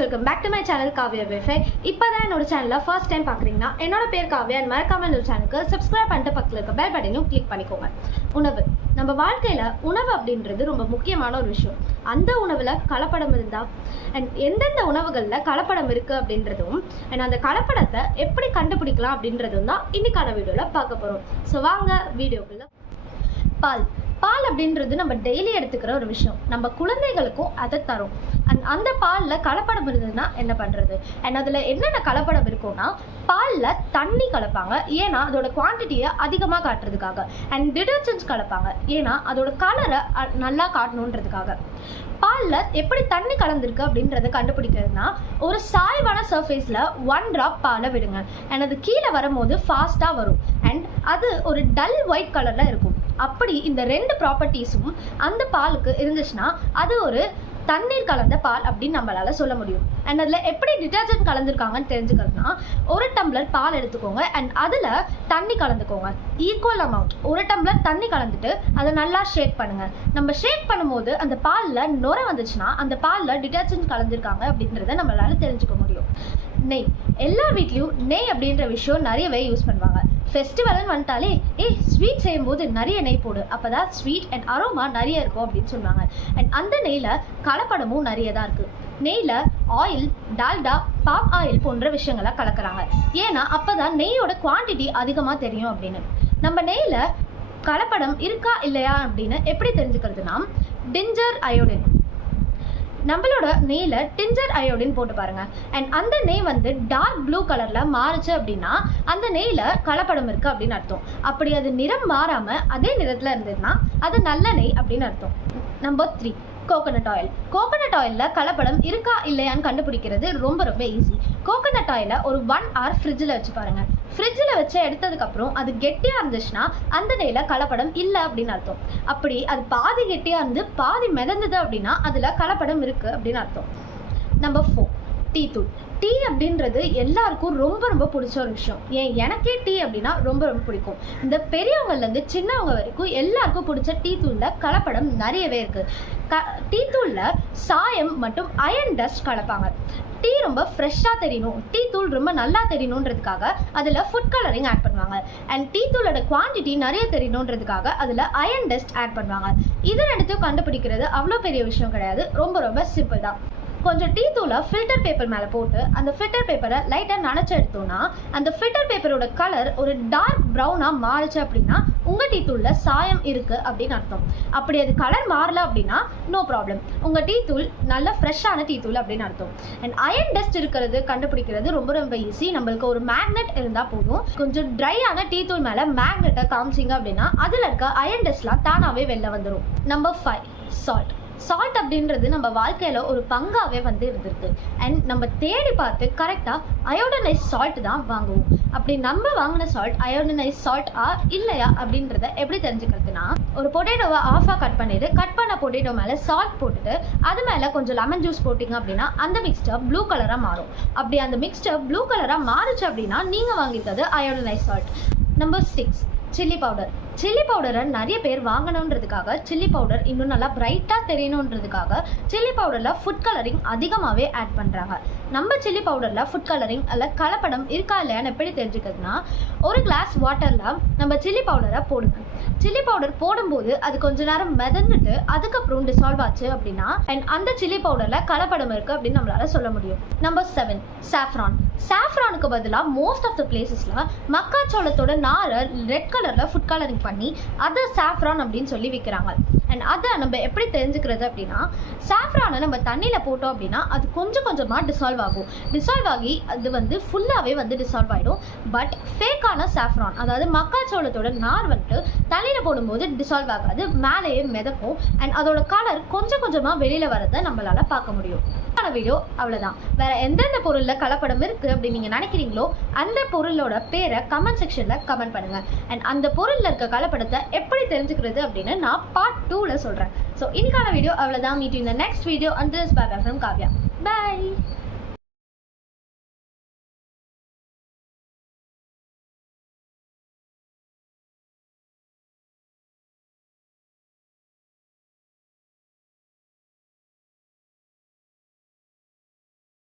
Channel Kavya வெஃபை இப்போ தான் என்னோட சேனலில் ஃபர்ஸ்ட் டைம் பார்க்குறீங்கன்னா என்னோட பேர் காவியா அண்ட் மறக்காம என்னோட சேனலுக்கு சப்ஸ்கிரைப் பண்ணிட்டு பக்கத்தில் இருக்க பெல் பட்டனையும் கிளிக் பண்ணிக்கோங்க. உணவு. நம்ம வாழ்க்கையில் உணவு அப்படின்றது ரொம்ப முக்கியமான ஒரு விஷயம். அந்த உணவில் கலப்படம் இருந்தால் அண்ட் எந்தெந்த உணவுகளில் கலப்படம் இருக்குது அப்படின்றதும் அண்ட் அந்த கலப்படத்தை எப்படி கண்டுபிடிக்கலாம் அப்படின்றதும் தான் இன்னைக்கான வீடியோவில் பார்க்க போகிறோம் ஸோ வாங்க வீடியோக்குள்ளே. பால். பால் அப்படின்றது நம்ம டெய்லி எடுத்துக்கிற ஒரு விஷயம். நம்ம குழந்தைகளுக்கும் அதை தரும். அண்ட் அந்த பாலில் கலப்படம் இருந்ததுன்னா என்ன பண்ணுறது அண்ட் அதில் என்னென்ன கலப்படம் இருக்கும்னா பாலில் தண்ணி கலப்பாங்க. ஏன்னா அதோட குவான்டிட்டியை அதிகமாக காட்டுறதுக்காக. அண்ட் டிடர்ஜென்ட்ஸ் கலப்பாங்க. ஏன்னா அதோட கலரை நல்லா காட்டணுன்றதுக்காக. பாலில் எப்படி தண்ணி கலந்துருக்கு அப்படின்றத கண்டுபிடிக்கிறதுனா ஒரு சாய்வான சர்ஃபேஸில் ஒன் ட்ராப் பாலை விடுங்க. அண்ட் அது கீழே வரும்போது ஃபாஸ்ட்டாக வரும். அண்ட் அது ஒரு டல் ஒயிட் கலரில் இருக்கும். அப்படி இந்த ரெண்டு ப்ராப்பர்ட்டிஸும் அந்த பாலுக்கு இருந்துச்சுன்னா அது ஒரு தண்ணீர் கலந்த பால் அப்படின்னு நம்மளால சொல்ல முடியும். அண்ட் அதில் எப்படி டிட்டர்ஜென்ட் கலந்துருக்காங்கன்னு தெரிஞ்சுக்கிறதுனா ஒரு டம்ளர் பால் எடுத்துக்கோங்க அண்ட் அதில் தண்ணி கலந்துக்கோங்க. ஈக்குவல் அமௌண்ட் ஒரு டம்ளர் தண்ணி கலந்துட்டு அதை நல்லா ஷேக் பண்ணுங்க. நம்ம ஷேக் பண்ணும்போது அந்த பாலில் நுர வந்துச்சுன்னா அந்த பாலில் டிட்டர்ஜென்ட் கலந்துருக்காங்க அப்படின்றத நம்மளால தெரிஞ்சுக்க முடியும். நெய். எல்லா வீட்லேயும் நெய் அப்படின்ற விஷயம் நிறையவே யூஸ் பண்ணுவாங்க. ஃபெஸ்டிவல்னு வந்துட்டாலே ஏய் ஸ்வீட் செய்யும்போது நிறைய நெய் போடு. அப்போ தான் ஸ்வீட் அண்ட் அரோமா நிறைய இருக்கும் அப்படின்னு சொல்லுவாங்க. அண்ட் அந்த நெய்யில் கலப்படமும் நிறைய தான் இருக்குது நெய்யில் ஆயில் டால்டா பாம் ஆயில் போன்ற விஷயங்களை கலக்கிறாங்க. ஏன்னா அப்போ தான் நெய்யோட குவான்டிட்டி அதிகமாக தெரியும் அப்படின்னு. நம்ம நெய்யில் கலப்படம் இருக்கா இல்லையா அப்படின்னு எப்படி தெரிஞ்சுக்கிறதுனா டிஞ்சர் அயோடின் நம்மளோட நெய்யில் டிஞ்சர் அயோடின் போட்டு பாருங்கள் அண்ட் அந்த நெய் வந்து டார்க் ப்ளூ கலரில் மாறுச்சு அப்படின்னா அந்த நெய்யில் கலப்படம் இருக்குது அப்படின்னு அர்த்தம். அப்படி அது நிறம் மாறாமல் அதே நிறத்தில் இருந்ததுன்னா அது நல்ல நெய் அப்படின்னு அர்த்தம். Number three coconut oil coconut ஆயிலில் கலப்படம் இருக்கா இல்லையான்னு கண்டுபிடிக்கிறது ரொம்ப ரொம்ப ஈஸி கோகோனட் ஆயிலை ஒரு ஒன் ஹவர் ஃப்ரிட்ஜில் வச்சு பாருங்கள் ஃப்ரிட்ஜில் வச்சு எடுத்ததுக்கப்புறம் அது கெட்டியாக இருந்துச்சுன்னா அந்த நிலையில் கலப்படம் இல்லை அப்படின்னு அர்த்தம். அப்படி அது பாதி கெட்டியாக இருந்து பாதி மிதந்தது அப்படின்னா அதில் கலப்படம் இருக்குது அப்படின்னு அர்த்தம். நம்பர் ஃபோர் டீ தூள். டீ அப்படின்றது எல்லாருக்கும் ரொம்ப ரொம்ப பிடிச்ச ஒரு விஷயம். ஏன்? எனக்கே டீ அப்படின்னா ரொம்ப ரொம்ப பிடிக்கும். இந்த பெரியவங்கலேருந்து சின்னவங்க வரைக்கும் எல்லாருக்கும் பிடிச்ச டீ தூளில் கலப்படம் நிறையவே இருக்குது க டீ தூளில் சாயம் மற்றும் அயன் டஸ்ட் கலப்பாங்க. டீ ரொம்ப ஃப்ரெஷ்ஷாக தெரியணும். டீ தூள் ரொம்ப நல்லா தெரியணுன்றதுக்காக அதில் ஃபுட் கலரிங் ஆட் பண்ணுவாங்க. அண்ட் டீ தூளோட குவான்டிட்டி நிறைய தெரியணுன்றதுக்காக அதில் அயன் டஸ்ட் ஆட் பண்ணுவாங்க. இது ரெண்டுத்தையும் கண்டுபிடிக்கிறது அவ்வளோ பெரிய விஷயம் கிடையாது. ரொம்ப ரொம்ப சிம்பிள் தான். கொஞ்சம் டீ தூளை ஃபில்டர் பேப்பர் மேலே போட்டு அந்த ஃபில்டர் பேப்பரை லைட்டாக நனைச்சு எடுத்தோம்னா அந்த ஃபில்டர் பேப்பரோட கலர் ஒரு டார்க் ப்ரௌனாக மாறுச்சு அப்படின்னா உங்கள் டீ தூளில் சாயம் இருக்குது அப்படின்னு அர்த்தம். அப்படி அது கலர் மாறல அப்படின்னா நோ ப்ராப்ளம் உங்கள் டீ தூள் நல்ல ஃப்ரெஷ்ஷான டீ தூள் அப்படின்னு அர்த்தம். அண்ட் அயன் டஸ்ட் இருக்கிறது கண்டுபிடிக்கிறது ரொம்ப ரொம்ப ஈஸி நம்மளுக்கு ஒரு மேக்னெட் இருந்தால் போதும். கொஞ்சம் ட்ரையான டீ தூள் மேலே மேக்னெட்டை காமிச்சிங்க அப்படின்னா அதில் இருக்க அயன் டஸ்ட்லாம் தானாகவே வெளில வந்துடும் நம்பர் ஃபைவ் சால்ட் சால்ட் அப்படின்றது நம்ம வாழ்க்கையில் ஒரு பங்காகவே வந்து இருந்திருக்கு. அண்ட் நம்ம தேடி பார்த்து கரெக்டாக அயோடனைஸ் சால்ட் தான் வாங்குவோம். அப்படி நம்ம வாங்கின சால்ட் அயோடனைஸ் சால்ட் ஆ இல்லையா அப்படின்றத எப்படி தெரிஞ்சுக்கிறதுனா ஒரு பொட்டேட்டோவை ஆஃபாக கட் பண்ணிவிட்டு கட் பண்ண பொட்டேட்டோ மேலே சால்ட் போட்டுட்டு அது மேலே கொஞ்சம் லெமன் ஜூஸ் போட்டிங்க அப்படின்னா அந்த மிக்ஸ்டர் ப்ளூ கலராக மாறும். அப்படி அந்த மிக்ஸ்டர் ப்ளூ கலராக மாறுச்சு அப்படின்னா நீங்கள் வாங்கியிருக்கிறது அயோடனைஸ் salt number six chilli powder chilli பவுடரை நிறைய பேர் வாங்கணுன்றதுக்காக சில்லி பவுடர் இன்னும் நல்லா பிரைட்டாக தெரியணுன்றதுக்காக சில்லி பவுடரில் ஃபுட் கலரிங் அதிகமாகவே ஆட் பண்ணுறாங்க நம்ம சில்லி பவுடரில் ஃபுட் கலரிங் அல்ல கலப்படம் இருக்கா இல்லையான்னு எப்படி தெரிஞ்சுக்கிறதுனா ஒரு கிளாஸ் வாட்டரில் நம்ம சில்லி பவுடரை போடுங்க. சில்லி பவுடர் போடும்போது அது கொஞ்ச நேரம் மிதந்துட்டு அதுக்கப்புறம் டிசால்வ் ஆச்சு அப்படின்னா அண்ட் அந்த சில்லி பவுடரில் கலப்படம் இருக்குது அப்படின்னு நம்மளால் சொல்ல முடியும். நம்பர் செவன் சாஃப்ரான் சாஃப்ரானுக்கு பதிலாக மோஸ்ட் ஆஃப் த பிளேசஸில் மக்காச்சோளத்தோட நாரை ரெட் கலரில் ஃபுட் கலரிங் பண்ணி அதை சாஃப்ரான் அப்படின்னு சொல்லி விற்கிறாங்க அண்ட் அதை நம்ம எப்படி தெரிஞ்சுக்கிறது அப்படின்னா சாஃப்ரானை நம்ம தண்ணியில் போட்டோம் அப்படின்னா அது கொஞ்சம் கொஞ்சமாக டிசால்வ் ஆகும். டிசால்வ் ஆகி அது வந்து ஃபுல்லாகவே வந்து டிசால்வ் ஆகிடும் பட் ஃபேக்கான சாஃப்ரான் அதாவது மக்காச்சோளத்தோட நார் வந்துட்டு தண்ணியில் போடும்போது டிசால்வ் ஆகாது மேலேயே மிதக்கும். அண்ட் அதோட கலர் கொஞ்சம் கொஞ்சமாக வெளியில் வரதை நம்மளால் பார்க்க முடியும். வீடியோ அவ்வளோதான் வேற எந்தெந்த பொருளில் கலப்படம் இருக்குது அப்படின்னு நீங்கள் நினைக்கிறீங்களோ அந்த பொருளோட பேரை கமெண்ட் செக்ஷனில் கமெண்ட் பண்ணுங்கள் அண்ட் அந்த பொருளில் இருக்க கலப்படத்தை எப்படி தெரிஞ்சுக்கிறது அப்படின்னு நான் பார்ட் டூவில் சொல்கிறேன் ஸோ இன்னைக்கான வீடியோ அவ்வளோதான் மீட் இந்த நெக்ஸ்ட் வீடியோ அந்த திஸ் ஃப்ரம் காவ்யா பாய்